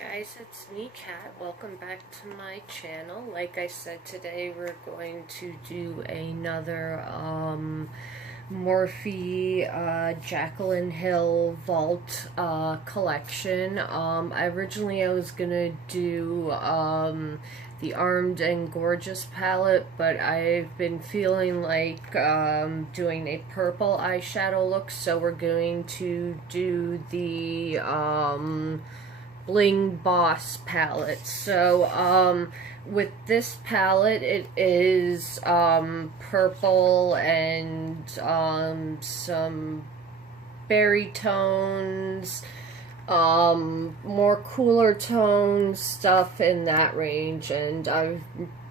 Guys, it's me, Kat. Welcome back to my channel. Like I said, today we're going to do another Jaclyn Hill Vault collection. Originally I was gonna do the Armed and Gorgeous palette, but I've been feeling like doing a purple eyeshadow look, so we're going to do the Bling Boss palette. So with this palette, it is purple and some berry tones, more cooler tones, stuff in that range. And I've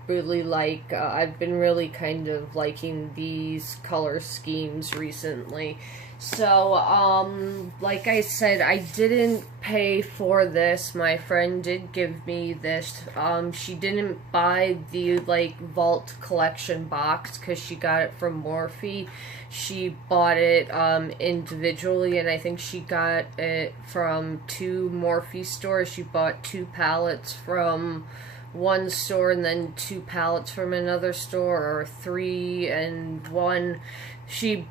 been really kind of liking these color schemes recently. So, like I said, I didn't pay for this. My friend did give me this. She didn't buy the, Vault collection box because she got it from Morphe. She bought it, individually, and I think she got it from 2 Morphe stores. She bought 2 palettes from one store and then 2 palettes from another store, or 3 and 1. She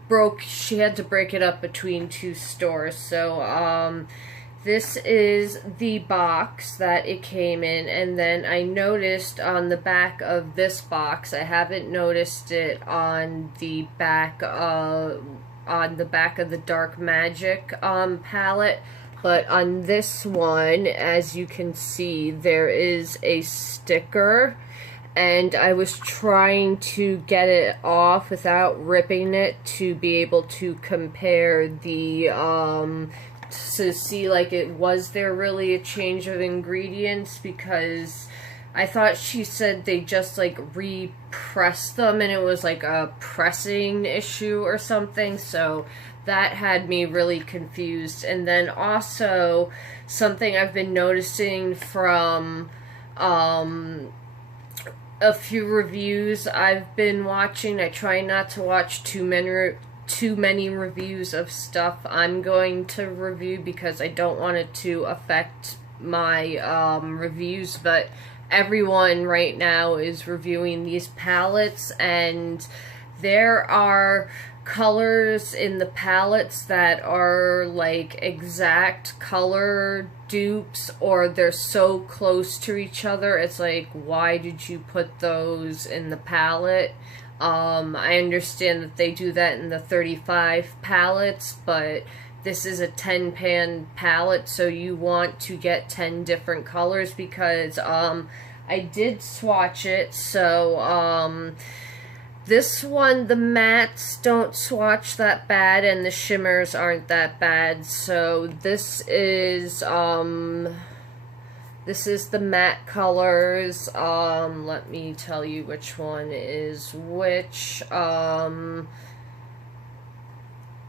had to break it up between 2 stores. So this is the box that it came in, and then I noticed on the back of this box, I haven't noticed it on the back of the Dark Magic palette, but on this one, as you can see, there is a sticker, and I was trying to get it off without ripping it to be able to compare the, to see, was there really a change of ingredients, because I thought she said they just, repressed them, and it was, a pressing issue or something, so that had me really confused. And then also, something I've been noticing from, a few reviews I've been watching. I try not to watch too many reviews of stuff I'm going to review because I don't want it to affect my reviews, but everyone right now is reviewing these palettes, and there are colors in the palettes that are exact color dupes, or they're so close to each other. It's like, why did you put those in the palette? I understand that they do that in the 35 palettes, but this is a 10 pan palette, so you want to get 10 different colors, because I did swatch it. So this one, the mattes don't swatch that bad, and the shimmers aren't that bad. So this is the matte colors. Let me tell you which one is which.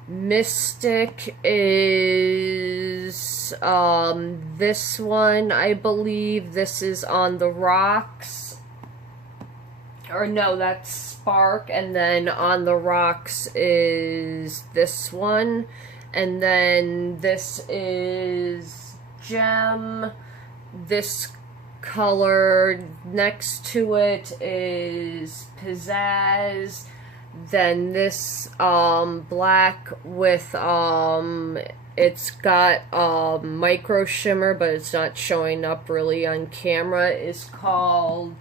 Mystic is this one, I believe. This is On the Rocks. Or no, that's Spark, and then On the Rocks is this one, and then this is Gem. This color next to it is Pizzazz. Then this black with it's got micro shimmer, but it's not showing up really on camera, is called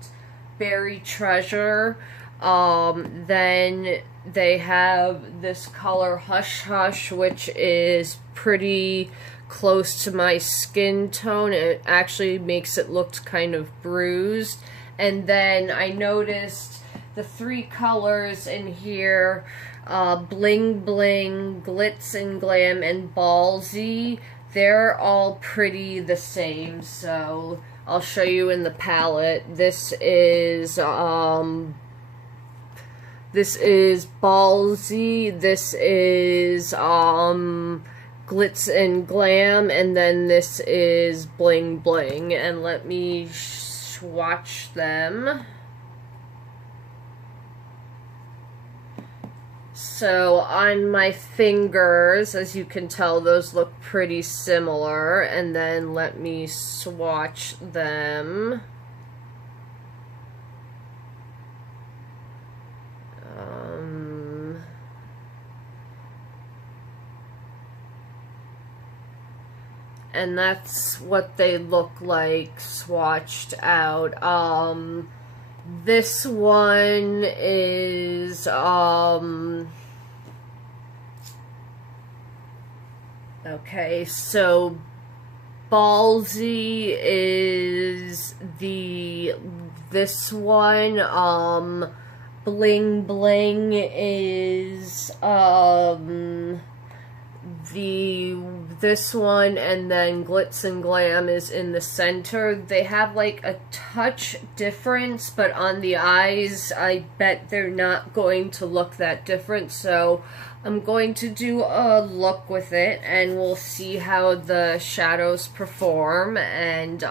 Berry Treasure. Then they have this color Hush Hush, which is pretty close to my skin tone. It actually makes it look kind of bruised. And then I noticed the 3 colors in here, Bling Bling, Glitz and Glam, and Ballsy. They're all pretty the same, so I'll show you in the palette. This is Ballsy, this is Glitz and Glam, and then this is Bling Bling. And let me swatch them. So on my fingers, as you can tell, those look pretty similar. And then let me swatch them. And that's what they look like swatched out. This one is, okay, so Ballsy is this one, Bling Bling is, this one, and then Glitz and Glam is in the center. They have like a touch difference, but on the eyes, I bet they're not going to look that different. So I'm going to do a look with it, and we'll see how the shadows perform. And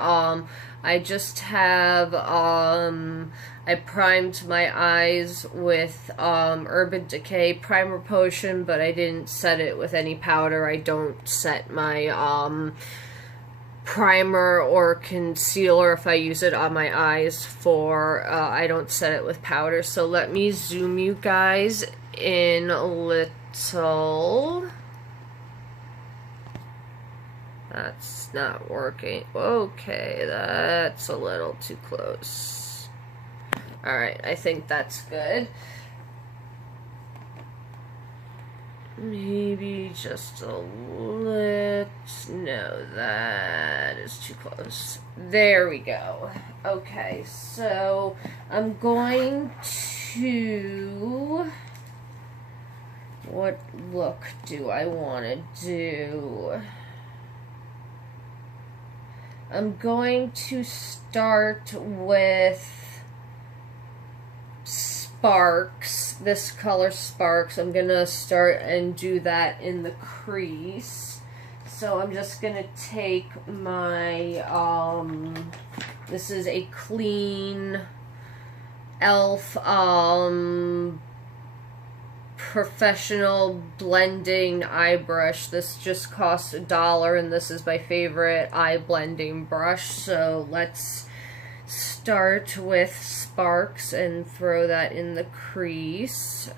I just have, I primed my eyes with Urban Decay Primer Potion, but I didn't set it with any powder. I don't set my primer or concealer if I use it on my eyes I don't set it with powder. So let me zoom you guys in a little. That's not working. Okay, that's a little too close. Alright, I think that's good. Maybe just a little. No, that is too close. There we go. Okay, so I'm going to... What look do I want to do? I'm going to start with Sparks, this color Sparks. I'm gonna start and do that in the crease. So I'm just gonna take my, this is a clean e.l.f. Professional blending eye brush. This just costs $1, and this is my favorite eye blending brush. So let's start with Sparks and throw that in the crease.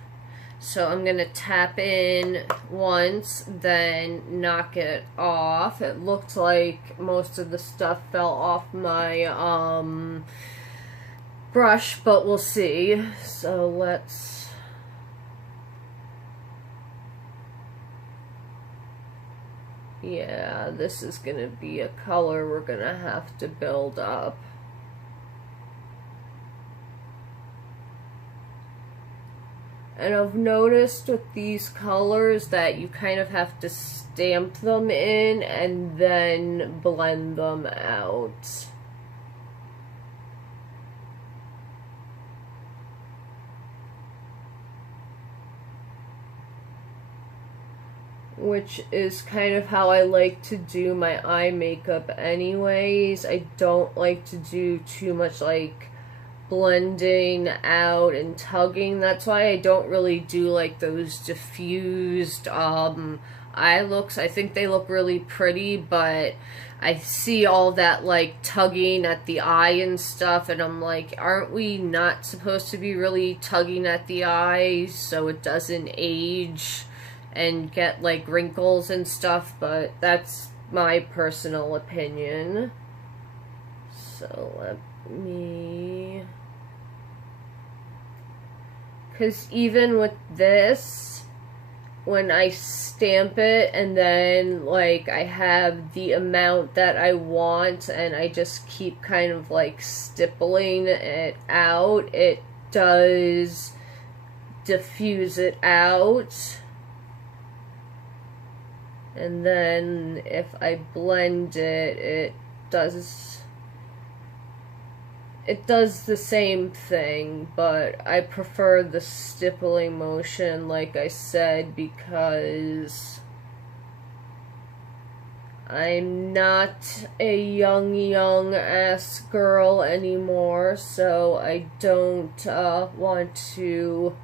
So I'm going to tap in once, then knock it off. It looked like most of the stuff fell off my brush, but we'll see. So let's... Yeah, this is going to be a color we're going to have to build up. And I've noticed with these colors that you kind of have to stamp them in and then blend them out. Which is kind of how I like to do my eye makeup anyways. I don't like to do too much like blending out and tugging. That's why I don't really do like those diffused eye looks. I think they look really pretty, but I see all that like tugging at the eye and stuff, and I'm like, aren't we not supposed to be really tugging at the eye so it doesn't age and get like wrinkles and stuff? But that's my personal opinion. So let me... Because even with this, when I stamp it and then like I have the amount that I want and I just keep kind of like stippling it out, it does diffuse it out. And then if I blend it, it does the same thing, but I prefer the stippling motion, like I said, because I'm not a young ass girl anymore, so I don't want to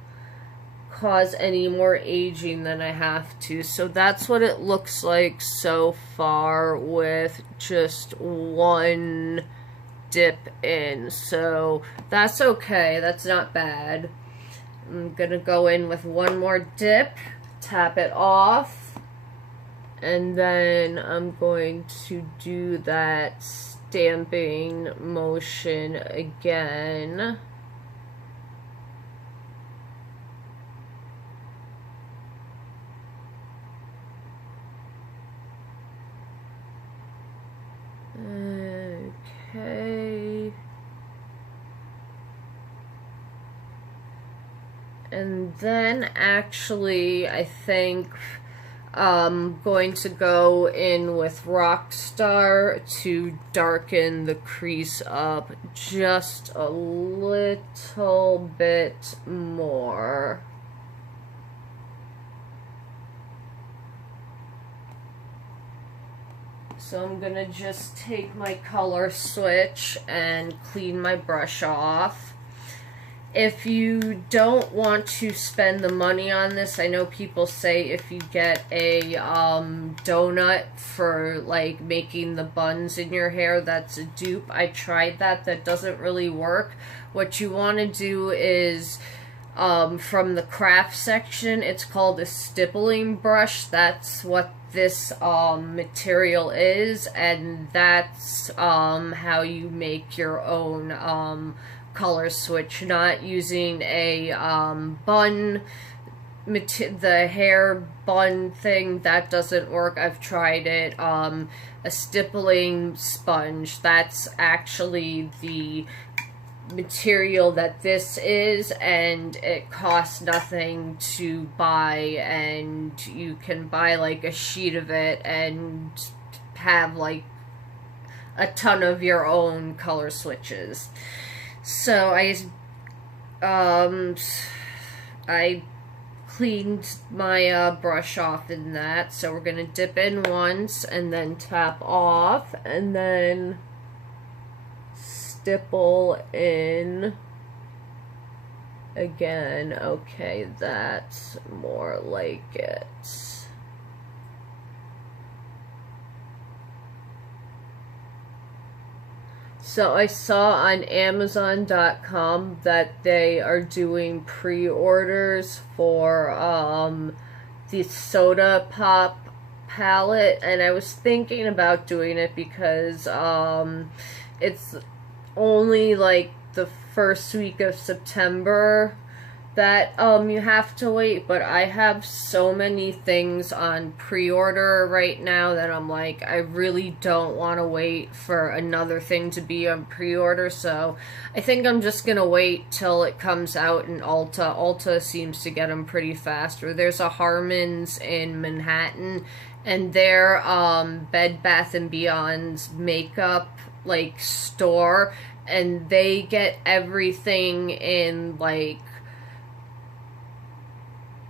cause any more aging than I have to. So that's what it looks like so far with just one dip in. So that's okay. That's not bad. I'm gonna go in with one more dip, tap it off, and then I'm going to do that stamping motion again. Okay. And then actually I think I'm going to go in with Rockstar to darken the crease up just a little bit more. So I'm gonna just take my color switch and clean my brush off. If you don't want to spend the money on this, I know people say if you get a donut for like making the buns in your hair, that's a dupe. I tried that. That doesn't really work. What you want to do is from the craft section, it's called a stippling brush. That's what this material is, and that's how you make your own color switch, not using a bun, the hair bun thing. That doesn't work. I've tried it. A stippling sponge, that's actually the material that this is, and it costs nothing to buy, and you can buy like a sheet of it and have like a ton of your own color switches. So I cleaned my brush off in that, so we're gonna dip in once and then tap off and then stipple in again. Okay, that's more like it. So I saw on Amazon.com that they are doing pre-orders for the Soda Pop palette, and I was thinking about doing it because it's only like the first week of September that you have to wait, but I have so many things on pre-order right now that I'm like, I really don't want to wait for another thing to be on pre-order, so I think I'm just gonna wait till it comes out in Ulta. Ulta seems to get them pretty fast. Or there's a Harmon's in Manhattan, and their Bed Bath & Beyond's makeup like store, and they get everything in like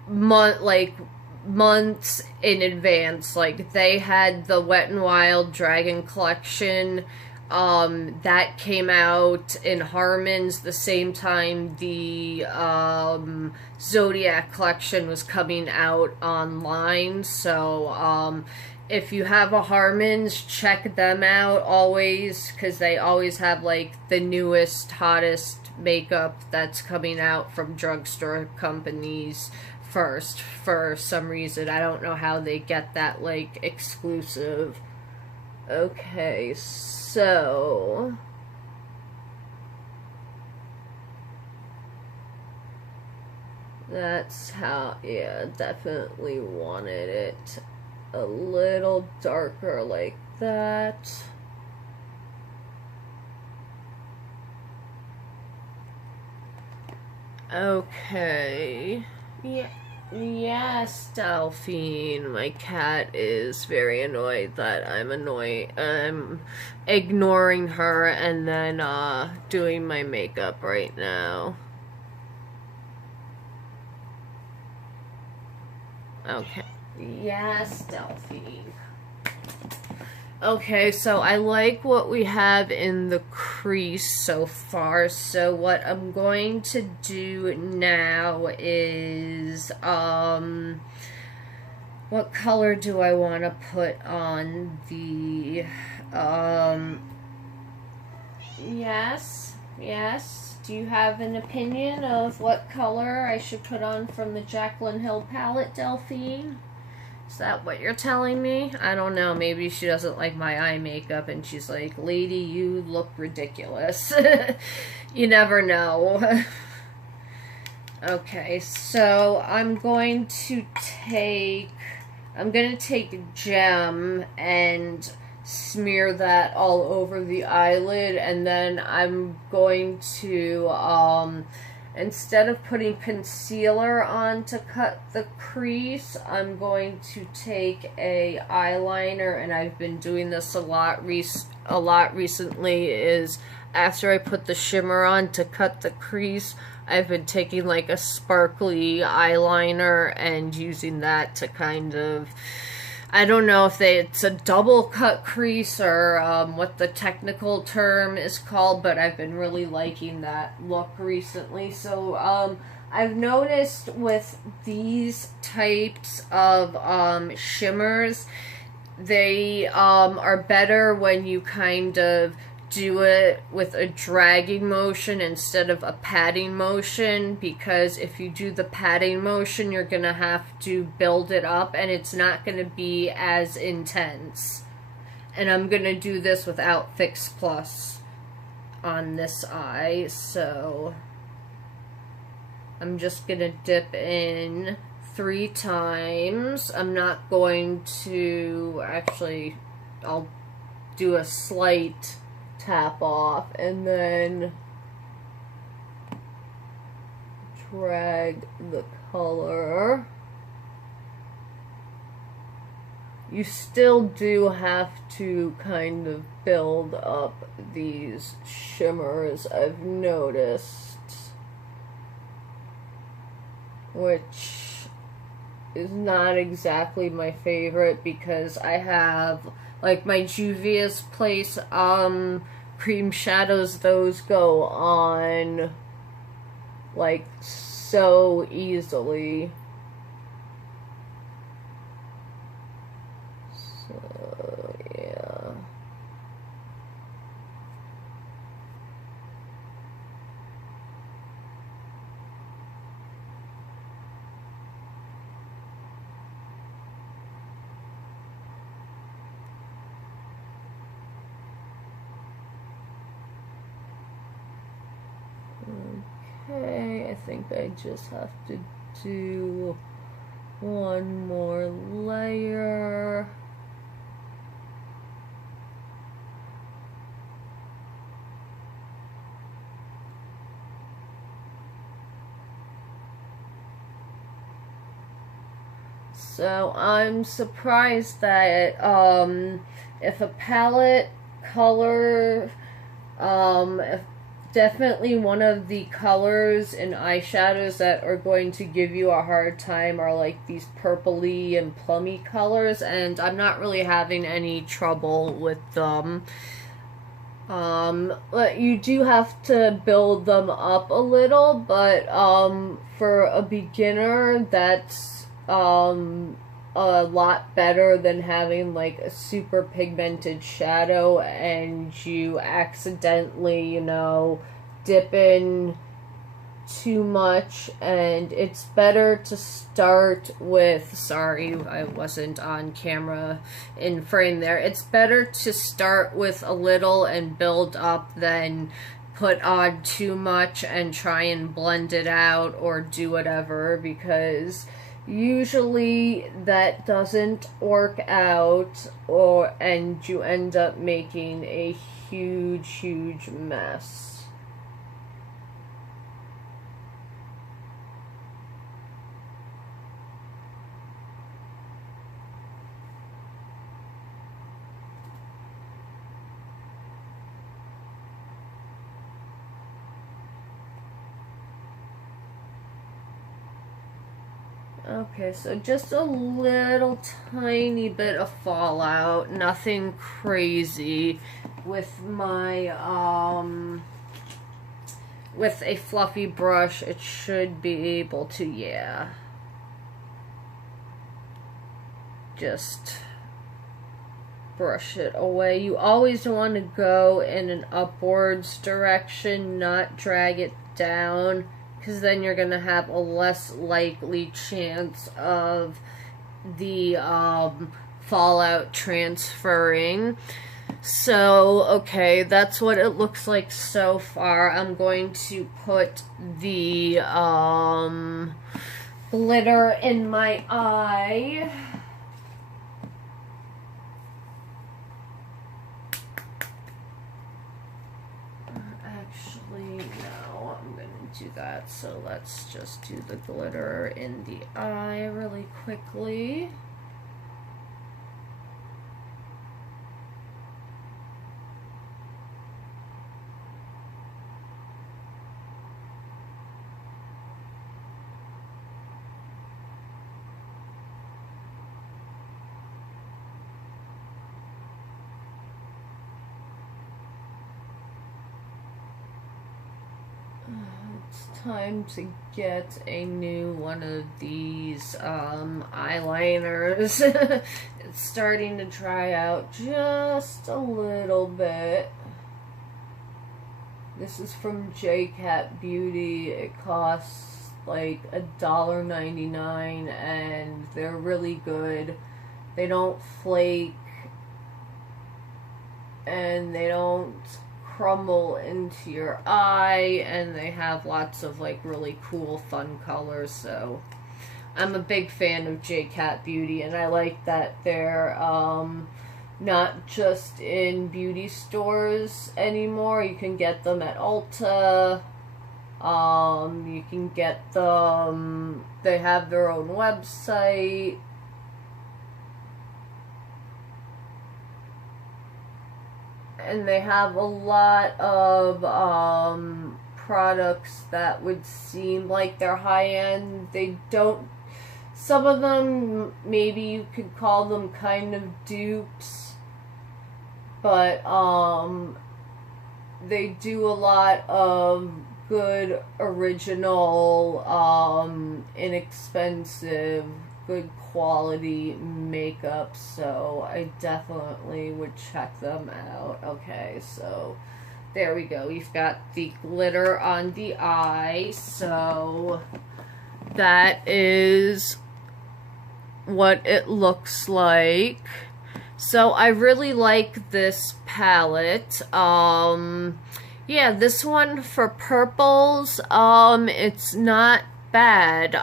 months in advance. Like they had the Wet n Wild Dragon collection that came out in Harmon's the same time the Zodiac collection was coming out online. So if you have a Harmon's, check them out always, because they always have like the newest, hottest makeup that's coming out from drugstore companies first for some reason. I don't know how they get that like exclusive. Okay, so that's how, yeah, definitely wanted it a little darker like that. Okay. Yeah. Yes, Delphine. My cat is very annoyed that I'm ignoring her and then doing my makeup right now. Okay. Yes, Delphine. Okay, so I like what we have in the crease so far. So what I'm going to do now is, what color do I want to put on the, yes, do you have an opinion of what color I should put on from the Jaclyn Hill palette, Delphine? Is that what you're telling me? I don't know. Maybe she doesn't like my eye makeup and she's like, lady, you look ridiculous. You never know. Okay, so I'm going to take Gem and smear that all over the eyelid, and then I'm going to, instead of putting concealer on to cut the crease, I'm going to take a eyeliner, and I've been doing this a lot recently, is after I put the shimmer on to cut the crease, I've been taking like a sparkly eyeliner and using that to kind of, I don't know if it's a double cut crease or what the technical term is called, but I've been really liking that look recently. So I've noticed with these types of shimmers, they are better when you kind of do it with a dragging motion instead of a patting motion, because if you do the patting motion, you're gonna have to build it up and it's not gonna be as intense. And I'm gonna do this without Fix Plus on this eye, so I'm just gonna dip in 3 times. I'm not going to, actually, I'll do a slight tap off and then drag the color. You still do have to kind of build up these shimmers, I've noticed, which is not exactly my favorite, because I have like my Juvia's Place cream shadows, those go on like so easily. So yeah. Okay, I think I just have to do one more layer. So I'm surprised that if a palette color, if definitely one of the colors in eyeshadows that are going to give you a hard time are like these purpley and plummy colors, and I'm not really having any trouble with them. But you do have to build them up a little, but for a beginner, that's a lot better than having like a super pigmented shadow and you accidentally, you know, dip in too much. And it's better to start with, sorry, I wasn't on camera in frame there. It's better to start with a little and build up than put on too much and try and blend it out or do whatever, because usually that doesn't work out, and you end up making a huge mess. Okay, so just a little tiny bit of fallout, nothing crazy. with my, with a fluffy brush, it should be able to, yeah. Just brush it away. You always want to go in an upwards direction, not drag it down, because then you're going to have a less likely chance of the fallout transferring. So, okay, that's what it looks like so far. I'm going to put the glitter in my eye. Actually, no, I'm going to do that. So let's just do the glitter in the eye really quickly. It's time to get a new one of these eyeliners. It's starting to dry out just a little bit. This is from JCat Beauty. It costs like $1.99 and they're really good. They don't flake and they don't crumble into your eye, and they have lots of like really cool fun colors. So I'm a big fan of JCat Beauty, and I like that they're not just in beauty stores anymore. You can get them at Ulta. You can get them, they have their own website. And they have a lot of products that would seem like they're high-end. They don't, some of them, maybe you could call them kind of dupes, but they do a lot of good, original, inexpensive, good quality makeup, so I definitely would check them out. Okay, so there we go. We've got the glitter on the eye, so that is what it looks like. So I really like this palette. Yeah, this one for purples, it's not bad.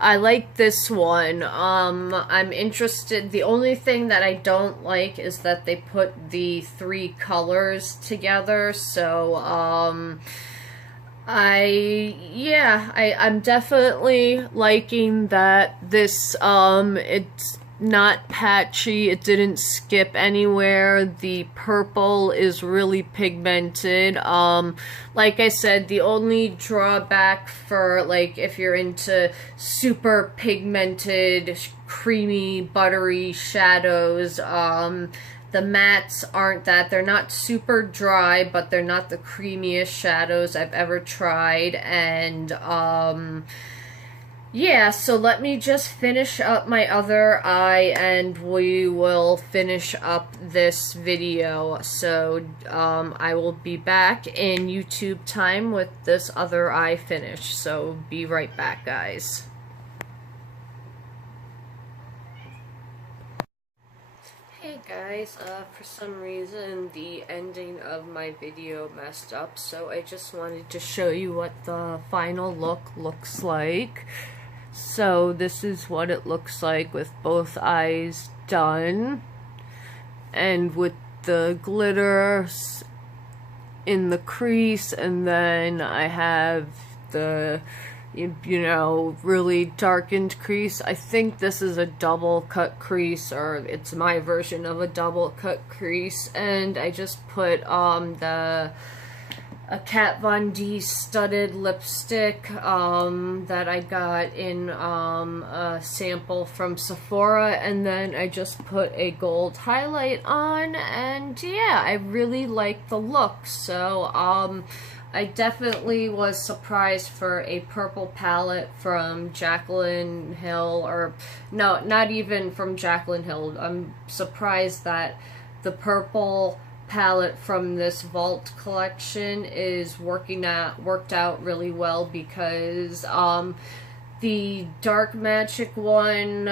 I like this one. I'm interested. The only thing that I don't like is that they put the 3 colors together. So, I'm definitely liking that this, it's not patchy, it didn't skip anywhere. The purple is really pigmented. Like I said, the only drawback for, like, if you're into super pigmented, creamy, buttery shadows, the mattes aren't that. They're not super dry, but they're not the creamiest shadows I've ever tried. And, yeah, so let me just finish up my other eye and we will finish up this video. So I will be back in YouTube time with this other eye finish. So be right back, guys. Hey guys, for some reason the ending of my video messed up, so I just wanted to show you what the final look looks like. So this is what it looks like with both eyes done, and with the glitter in the crease, and then I have the, you know, really darkened crease. I think this is a double cut crease, or it's my version of a double cut crease, and I just put the a Kat Von D studded lipstick that I got in a sample from Sephora, and then I just put a gold highlight on, and yeah, I really like the look. So I definitely was surprised for a purple palette from Jaclyn Hill, or no, not even from Jaclyn Hill. I'm surprised that the purple palette from this Vault collection is worked out really well, because the Dark Magic one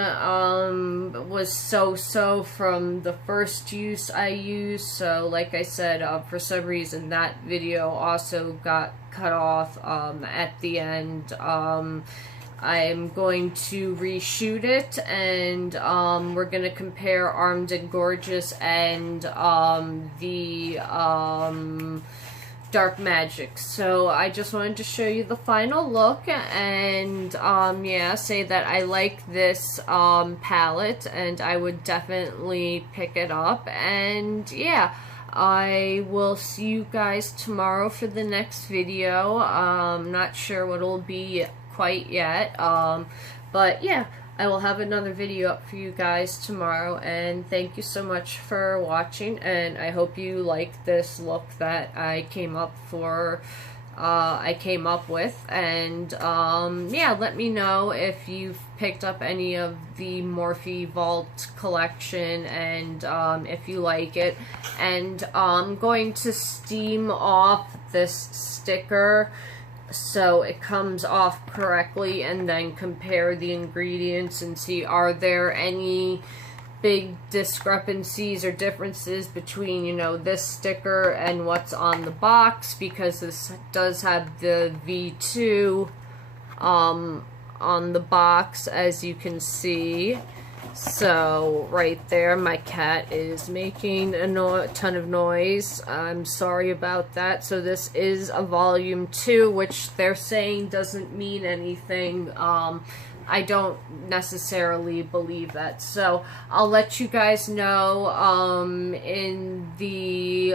was so from the first use I used. So like I said, for some reason that video also got cut off at the end. I'm going to reshoot it, and we're going to compare Armed and Gorgeous and the Dark Magic. So I just wanted to show you the final look, and yeah, say that I like this palette, and I would definitely pick it up. And yeah, I will see you guys tomorrow for the next video. Not sure what it'll be quite yet, but yeah, I will have another video up for you guys tomorrow, and thank you so much for watching, and I hope you like this look that I came up with, and yeah, let me know if you've picked up any of the Morphe Vault collection, and if you like it. And I'm going to steam off this sticker so it comes off correctly, and then compare the ingredients and see, are there any big discrepancies or differences between, you know, this sticker and what's on the box, because this does have the V2 on the box, as you can see. So right there, my cat is making a ton of noise. I'm sorry about that. So this is a volume 2, which they're saying doesn't mean anything. I don't necessarily believe that. So I'll let you guys know in the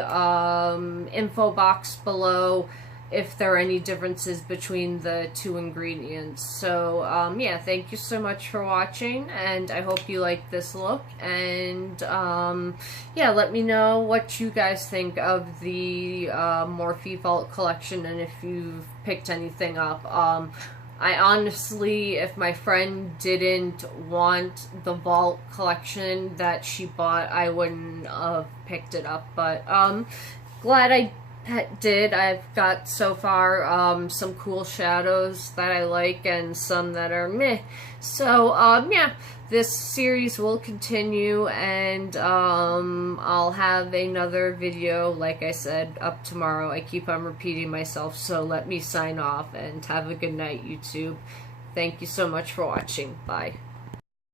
info box below if there are any differences between the two ingredients. So yeah, thank you so much for watching, and I hope you like this look. And yeah, let me know what you guys think of the Morphe Vault collection, and if you've picked anything up. I honestly, if my friend didn't want the Vault collection that she bought, I wouldn't have picked it up. But glad I did. I've got so far some cool shadows that I like, and some that are meh. So yeah, this series will continue, and I'll have another video, like I said, up tomorrow. I keep on repeating myself, so let me sign off, and have a good night, YouTube. Thank you so much for watching. Bye.